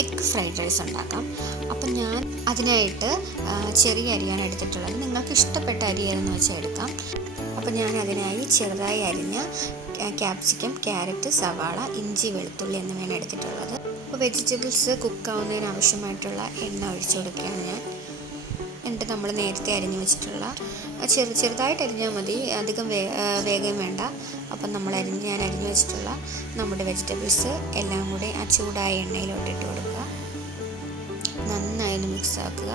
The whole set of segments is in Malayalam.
എഗ് ഫ്രൈഡ് റൈസ് ഉണ്ടാക്കാം. അപ്പം ഞാൻ അതിനായിട്ട് ചെറിയ അരിയാണ് എടുത്തിട്ടുള്ളത്. നിങ്ങൾക്ക് ഇഷ്ടപ്പെട്ട അരി ഏതെന്ന് വെച്ചാൽ എടുക്കാം. അപ്പോൾ ഞാൻ അതിനായി ചെറുതായി അരിഞ്ഞ ക്യാപ്സിക്കം, ക്യാരറ്റ്, സവാള, ഇഞ്ചി, വെളുത്തുള്ളി എന്നിവയാണ് എടുത്തിട്ടുള്ളത്. അപ്പോൾ വെജിറ്റബിൾസ് കുക്കാവുന്നതിന് ആവശ്യമായിട്ടുള്ള എണ്ണ ഒഴിച്ചു കൊടുക്കുകയാണ് ഞാൻ. എന്നിട്ട് നമ്മൾ നേരത്തെ അരിഞ്ഞു വെച്ചിട്ടുള്ള ചെറുതായിട്ട് അരിഞ്ഞാൽ മതി, അധികം വേഗം വേണ്ട. അപ്പം ഞാൻ അരിഞ്ഞു വെച്ചിട്ടുള്ള നമ്മുടെ വെജിറ്റബിൾസ് എല്ലാം കൂടി ആ ചൂടായ എണ്ണയിലോട്ട് ഇട്ട് കൊടുക്കുക. നന്നായി ഒന്ന് മിക്സ് ആക്കുക.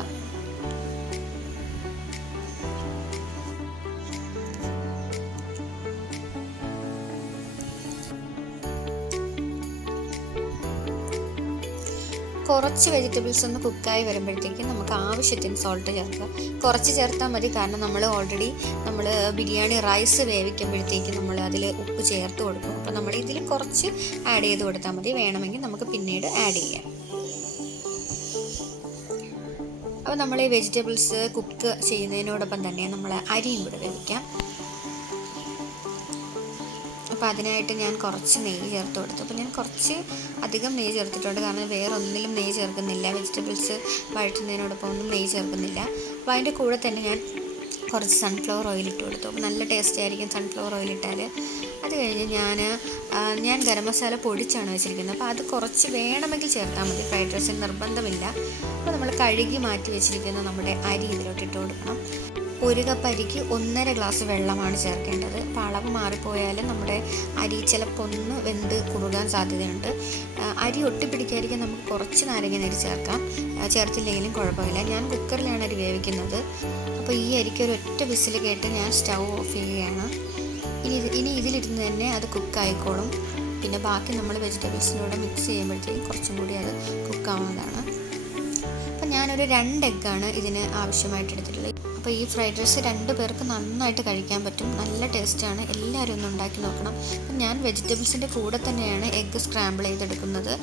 കുറച്ച് വെജിറ്റബിൾസ് ഒന്ന് കുക്കായി വരുമ്പോഴത്തേക്കും നമുക്ക് ആവശ്യത്തിന് സോൾട്ട് ചേർക്കുക. കുറച്ച് ചേർത്താൽ മതി, കാരണം നമ്മൾ ബിരിയാണി റൈസ് വേവിക്കുമ്പോഴത്തേക്കും നമ്മൾ അതിൽ ഉപ്പ് ചേർത്ത് കൊടുക്കും. അപ്പോൾ നമ്മൾ ഇതിൽ കുറച്ച് ആഡ് ചെയ്ത് കൊടുത്താൽ മതി, വേണമെങ്കിൽ നമുക്ക് പിന്നീട് ആഡ് ചെയ്യാം. അപ്പോൾ നമ്മൾ ഈ വെജിറ്റബിൾസ് കുക്ക് ചെയ്യുന്നതിനോടൊപ്പം തന്നെ നമ്മൾ അരിയും കൂടെ വേവിക്കാം. അപ്പോൾ അതിനായിട്ട് ഞാൻ കുറച്ച് നെയ്യ് ചേർത്ത് കൊടുത്തു. അപ്പോൾ ഞാൻ കുറച്ച് അധികം നെയ്യ് ചേർത്തിട്ടുണ്ട്, കാരണം വേറെ ഒന്നിലും നെയ്യ് ചേർക്കുന്നില്ല. വെജിറ്റബിൾസ് വഴറ്റുന്നതിനോടൊപ്പം ഒന്നും നെയ്യ് ചേർക്കുന്നില്ല. അപ്പോൾ അതിൻ്റെ കൂടെ തന്നെ ഞാൻ കുറച്ച് സൺഫ്ലവർ ഓയിൽ ഇട്ട് കൊടുത്തു. അപ്പോൾ നല്ല ടേസ്റ്റ് ആയിരിക്കും സൺഫ്ലവർ ഓയിൽ ഇട്ടാൽ. അത് കഴിഞ്ഞ് ഞാൻ ഗരം മസാല പൊടിച്ചാണ് വെച്ചിരിക്കുന്നത്. അപ്പോൾ അത് കുറച്ച് വേണമെങ്കിൽ ചേർത്താൽ മതി, ഫ്രൈഡ് റൈസിന് നിർബന്ധമില്ല. അപ്പോൾ നമ്മൾ കഴുകി മാറ്റി വെച്ചിരിക്കുന്ന നമ്മുടെ അരി ഇതിലോട്ട് ഇട്ട് കൊടുക്കണം. 1 കപ്പ് അരിക്ക് 1.5 ഗ്ലാസ് വെള്ളമാണ് ചേർക്കേണ്ടത്. അപ്പോൾ അളവ് മാറിപ്പോയാൽ നമ്മുടെ അരി ചിലപ്പോൾ ഒന്ന് വെന്ത് കുറുകാൻ സാധ്യതയുണ്ട്. അരി ഒട്ടിപ്പിടിക്കാതിരിക്കാൻ നമുക്ക് കുറച്ച് നാരങ്ങനീര് ചേർക്കാം, ചേർത്തില്ലെങ്കിലും കുഴപ്പമില്ല. ഞാൻ കുക്കറിലാണ് അരി വേവിക്കുന്നത്. അപ്പോൾ ഈ അരിക്ക് ഒരു ഒറ്റ വിസിൽ കേട്ട് ഞാൻ സ്റ്റൗ ഓഫ് ചെയ്യുകയാണ്. ഇനി ഇതിലിരുന്ന് തന്നെ അത് കുക്കായിക്കോളും. പിന്നെ ബാക്കി നമ്മൾ വെജിറ്റബിൾസിനോട് മിക്സ് ചെയ്യുമ്പോഴത്തേക്കും കുറച്ചും കൂടി അത് കുക്കാവുന്നതാണ്. അപ്പം ഞാനൊരു 2 എഗ്ഗാണ് ഇതിന് ആവശ്യമായിട്ട് എടുത്തിട്ടുള്ളത്. അപ്പോൾ ഈ ഫ്രൈഡ് റൈസ് 2 പേർക്ക് നന്നായിട്ട് കഴിക്കാൻ പറ്റും, നല്ല ടേസ്റ്റാണ്. എല്ലാവരും ഒന്ന് ഉണ്ടാക്കി നോക്കണം. അപ്പം ഞാൻ വെജിറ്റബിൾസിൻ്റെ കൂടെ തന്നെയാണ് എഗ്ഗ് സ്ക്രാമ്പിൾ ചെയ്തെടുക്കുന്നത്.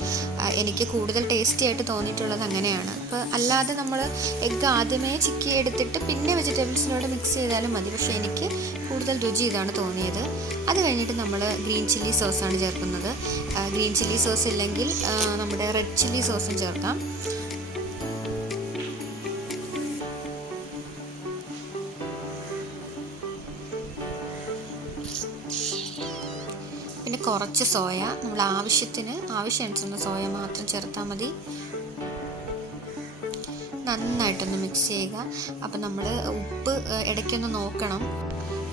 എനിക്ക് കൂടുതൽ ടേസ്റ്റി ആയിട്ട് തോന്നിയിട്ടുള്ളത് അങ്ങനെയാണ്. അപ്പോൾ അല്ലാതെ നമ്മൾ എഗ്ഗ് ആദ്യമേ ചിക്കി എടുത്തിട്ട് പിന്നെ വെജിറ്റബിൾസിനോട് മിക്സ് ചെയ്താലും മതി, പക്ഷേ എനിക്ക് കൂടുതൽ രുചി ഇതാണ് തോന്നിയത്. അത് കഴിഞ്ഞിട്ട് നമ്മൾ ഗ്രീൻ ചില്ലി സോസാണ് ചേർക്കുന്നത്. ഗ്രീൻ ചില്ലി സോസ് ഇല്ലെങ്കിൽ നമ്മുടെ റെഡ് ചില്ലി സോസും ചേർക്കാം. പിന്നെ കുറച്ച് സോയ, നമ്മൾ ആവശ്യമനുസരിച്ച് സോയ മാത്രം ചേർത്താൽ മതി. നന്നായിട്ടൊന്ന് മിക്സ് ചെയ്യുക. അപ്പോൾ നമ്മൾ ഉപ്പ് ഇടയ്ക്കൊന്ന് നോക്കണം,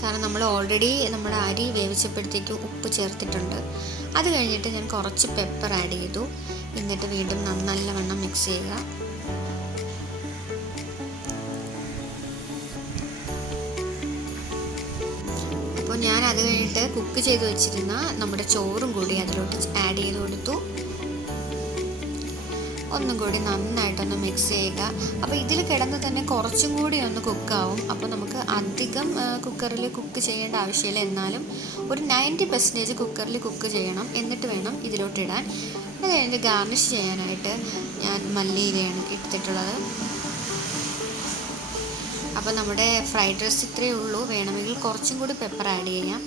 കാരണം നമ്മൾ ഓൾറെഡി നമ്മുടെ അരി വേവിച്ചപ്പോഴത്തേക്കും ഉപ്പ് ചേർത്തിട്ടുണ്ട്. അത് കഴിഞ്ഞിട്ട് ഞാൻ കുറച്ച് പെപ്പർ ആഡ് ചെയ്തു. എന്നിട്ട് വീണ്ടും നല്ലവണ്ണം മിക്സ് ചെയ്യുക. അപ്പോൾ ഞാൻ അത് കഴിഞ്ഞിട്ട് കുക്ക് ചെയ്ത് വെച്ചിരുന്ന നമ്മുടെ ചോറും കൂടി അതിലോട്ട് ആഡ് ചെയ്ത് കൊടുത്തു. ഒന്നും കൂടി നന്നായിട്ടൊന്ന് മിക്സ് ചെയ്യുക. അപ്പോൾ ഇതിൽ കിടന്ന് തന്നെ കുറച്ചും കൂടി ഒന്ന് കുക്കാവും. അപ്പോൾ നമുക്ക് അധികം കുക്കറിൽ കുക്ക് ചെയ്യേണ്ട ആവശ്യമില്ല, എന്നാലും ഒരു 90% കുക്കറിൽ കുക്ക് ചെയ്യണം. എന്നിട്ട് വേണം ഇതിലോട്ടിടാൻ. അത് കഴിഞ്ഞ് ഗാർണിഷ് ചെയ്യാനായിട്ട് ഞാൻ മല്ലിയിലയാണ് എടുത്തിട്ടുള്ളത്. അപ്പോൾ നമ്മുടെ ഫ്രൈഡ് റൈസ് ഇത്രയേ ഉള്ളൂ, വേണമെങ്കിൽ കുറച്ചും കൂടി പെപ്പർ ആഡ് ചെയ്യാം.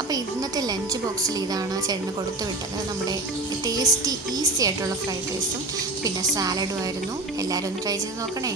അപ്പോൾ ഇന്നത്തെ ലഞ്ച് ബോക്സിൽ ഇതാണ് ചേട്ടന് കൊടുത്തു വിട്ടത്. നമ്മുടെ ടേസ്റ്റി ഈസി ആയിട്ടുള്ള ഫ്രൈഡ് റൈസും പിന്നെ സാലഡും ആയിരുന്നു. എല്ലാവരും ഒന്ന് ട്രൈ ചെയ്ത് നോക്കണേ.